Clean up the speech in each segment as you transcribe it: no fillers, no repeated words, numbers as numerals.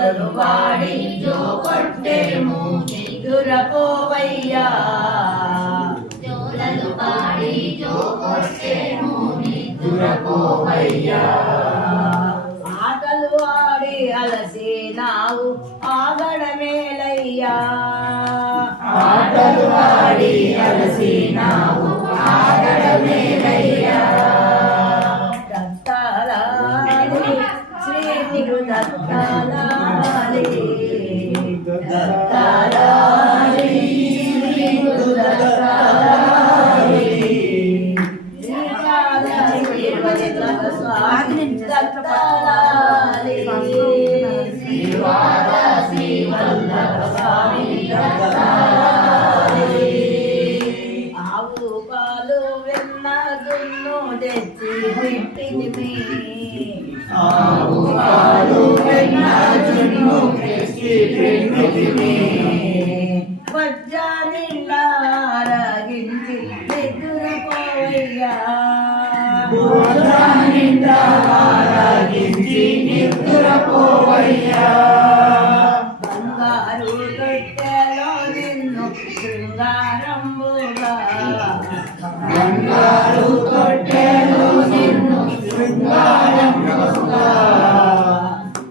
జోలలు వాడి జో కొట్టేము నిదురపోవయ్యా జోలలు వాడి జో కొట్టేము నిదురపోవయ్యా ఆటలు ఆడి అలసినావు ఆగడమేలయ్యా ఆటలు ఆడి అలసినావు ఆగడమేలయ్యా శ్రీ గురు దత్తాలాలి దత్తాలాలి శ్రీ గురు దత్తాలాలి స్వామి దత్తాలాలి శ్రీవాద శ్రీ వల్లభ స్వామి దత్తాలాలి ఆవు పాలు వెన్న దున్ను తెచ్చి పెట్టింది ఆవు పాలు వెన్న దున్ను తెచ్చి పెట్టింది వజ్జ నిండారగించి నిద్రపోవయ్యా వజ్జ నిండారగించి నిద్రపోవయ్యా బంగారు తొట్టెలో నిన్ను శృంగారంబుగా బంగారు తొట్టెలో నిన్ను శృంగారంబుగా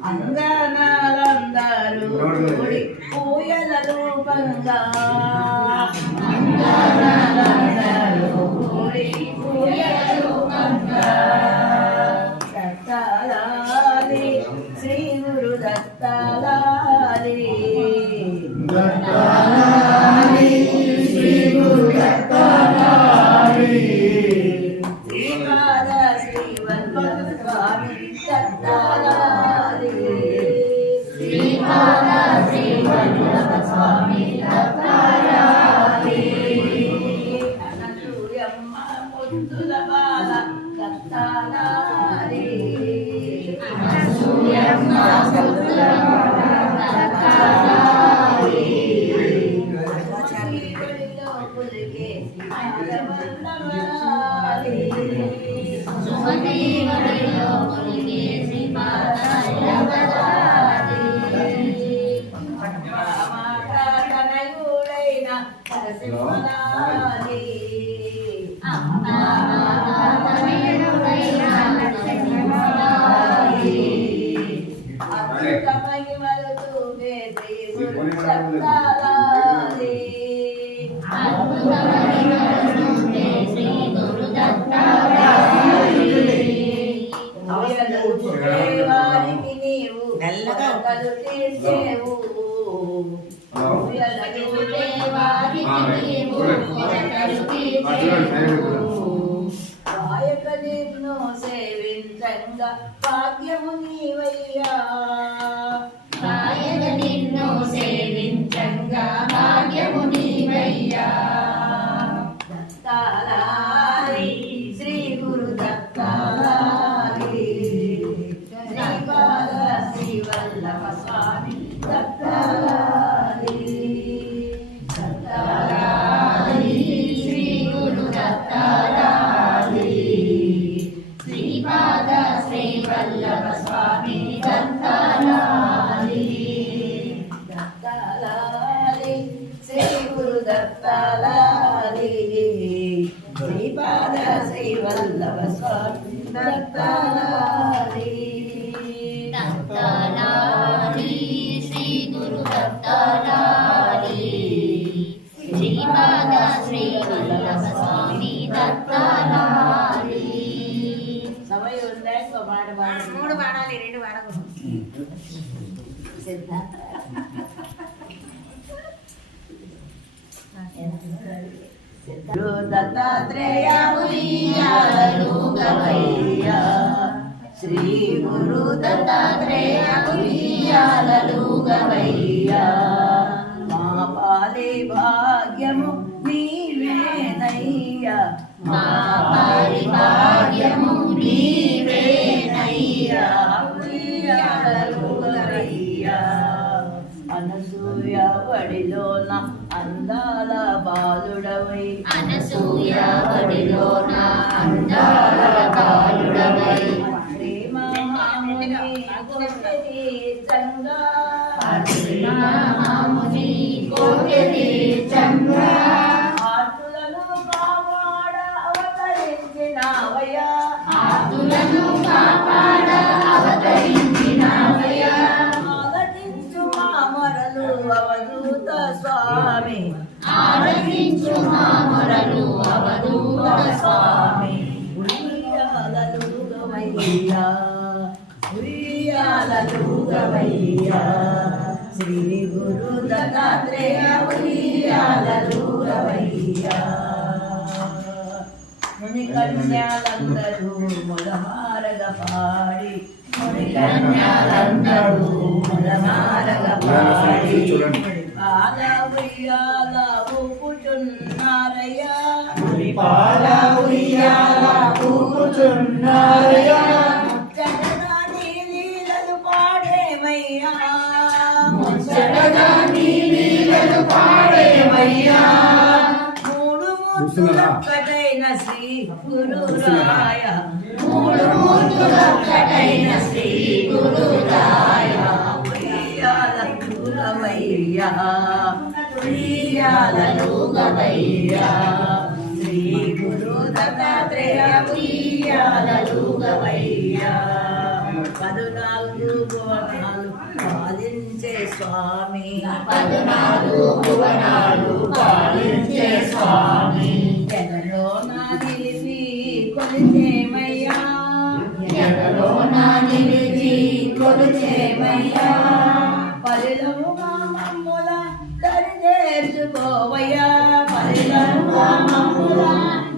అంగనాలందరూ కూడి పూయల రూపంగా అంగనాలందరూ కూడి పూయల రూపంగా దత్తాలాలి శ్రీ గురు దత్తాలాలి దత్తాలాలి శ్రీ గురు దత్తాలాలి శ్రీపాద శ్రీ వల్లభ స్వామి దత్తాలాలి శ్రీపాద శ్రీ వల్లభ స్వామి దత్తాలాలి అనసూయమ్మ ముద్దుల బాల దత్తాలాలి అనసూయమ్మ ముద్దుల బాల దత్తాలాలి శ్రీవడిలో పులిగే శ్రీపాదవల్లభాలి సుమతీవడిలో పులిగే శ్రీపాదవల్లభాలి మాత తనయుడైన నరసింహలాలి అమ్మా తనయుడైన నరసింహలాలి అమృత మహిమలతో దేవుడు దత్తాలాలి అద్భుత మహిమలతో శ్రీ గురు దత్తాలాలి అవయలు వారికి నీవు కలు తీర్చేవు అవయలు వారికి నీవు కలు తీర్చేవు కాయక నిన్ను సేవించంగా భాగ్యము నీవయ్యా కాయక నిన్ను సేవించంగా భాగ్యము నీవయ్యా దత్తాలాలి శ్రీ గురు దత్తాలాలి శ్రీపాద శ్రీ వల్లభ స్వామి దత్తాలాలి దత్తాలాలి శ్రీ గురు దత్తాలాలి శ్రీపాద శ్రీ వల్లభ స్వామి దత్తాలాలి దత్తాలాలి శ్రీ గురు దత్తాలాలి శ్రీపాద శ్రీ వల్లభ స్వామి దత్తాలాలి దత్తాలాలి శ్రీ గురు దత్తాలాలి శ్రీపాద శ్రీ వల్లభ స్వామి దత్తాలాలి సమయం ఉందా ఇంకో మాట మూడు పాడాలి రెండు పాడకూడదు దత్తాత్రేయ ఉయ్యాలలుగవయ్యా శ్రీ గురు దత్తాత్రేయ ఉయ్యాలలుగవయ్యా మా పాలి భాగ్యము నీవేనయ్యా మా పాలి భాగ్యము నీవేనయ్యా ఉయ్యాలలుగవయ్యా అనసూయ వడిలోన అందాల బాలుడవై అనసూయ వడిలోన అందాల బాలుడవై తీర్చంగా మాముని కోర్కె తీర్చంగా ఆర్తులను కాపాడ అవతరించినావయ్యా ఆర్తులను కాపాడ అవతరించినావయ్యా ఆలకించు మా మొరలు అవధూత స్వామి ఆలకించు మా మొరలు అవధూత స్వామి ఉయ్యాలలుగవయ్యా ఉయ్యాలలుగవయ్యా శ్రీ గురు దత్తాత్రేయ ఉయ్యాలలుగవయ్యా ముని కన్యాలందరూ ములమారగ పాడి ముని కన్యాలందరూ ములమారగ పాడి పాల ఉయ్యాల ఊపుచున్నారయ్యా పాల ఉయ్యాల ఊపుచున్నారయ్యా ముచ్చటగా నీ లీలలు పాడేమయ్యా ముచ్చటగా నీ లీలలు పాడేమయ్యా మూడు మూర్తులొక్కటైన శ్రీ గురురాయ మూడు మూర్తులొక్కటైన శ్రీ గురురాయ ఉయ్యాలలుగవయ్యా ఉయ్యాలలుగవయ్యా శ్రీ గురు దత్తాత్రేయ ఉయ్యాలలుగవయ్యా 14 భువనాలు పాలించే స్వామి 14 భువనాలు పాలించే స్వామి ఎలలో నా నిలిపి కొలిచేమయ్యా ఎదలో నా నిలిచి కొలిచేమయ్యా పరిలముగా మమ్ముల దరి చేర్చుకోవయ్యా పరిలముగా మమ్ముల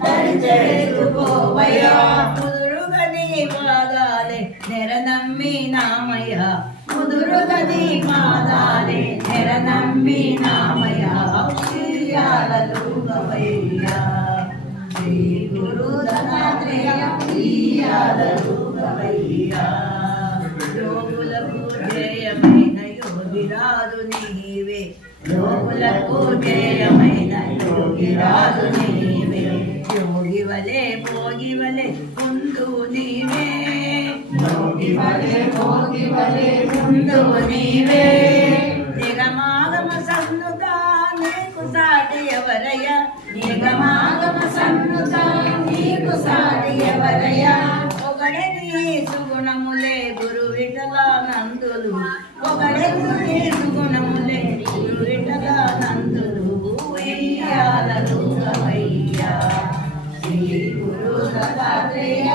దరి చేర్చుకోవయ్యా ముదురుగా నీ పాదాలే నెరనమ్మినామయ్యా ముదురుగా నీ పాదాలే నెరనమ్మినామయ్యా ఉయ్యాలలుగవయ్యా శ్రీ గురు దత్తాత్రేయ ఉయ్యాలలుగవయ్యా యోగులకు జయమైన యోగిరాజు నీవే యోగులకు జయమైన యోగిరాజు నీవే యోగి వలే భోగి వలే ముందు నీవే యోగి వలే భోగి వలే ముందు నీవే నిగమాగమ సన్నుగా నీకు సాటి ఎవరయ్యా నిగమాగమ సన్నుగా నీకు సాటి ఎవరయ్యా ఒకడే నీ సుగుణములే గురు విఠలానందులు ఒకడే నీ సుగుణములే గురు విఠలానందులు ఉయ్యాలలుగవయ్యా శ్రీ గురు దత్తాత్రేయ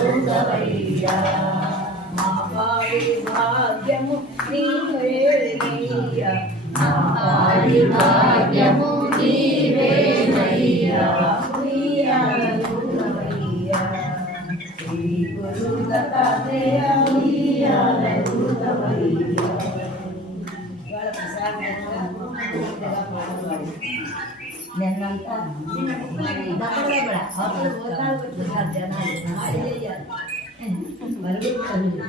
ఉయ్యాలలుగవయ్యా మా పాడి భాగ్యము నీవేనయ్యా మా పాడి భాగ్యము నీవేనయ్యా ఉయ్యాలలుగవయ్యా శ్రీ గురు దత్తాత్రేయ ఉయ్యాలలుగవయ్యా ఇవాళ ప్రసాదంగా పూర్తిగా పాడుకోవాలి నిన్నంతా దక్కడే కూడా అవతల పోతాలు జనాలు ఆడి చేయాలి మరుగుతుంది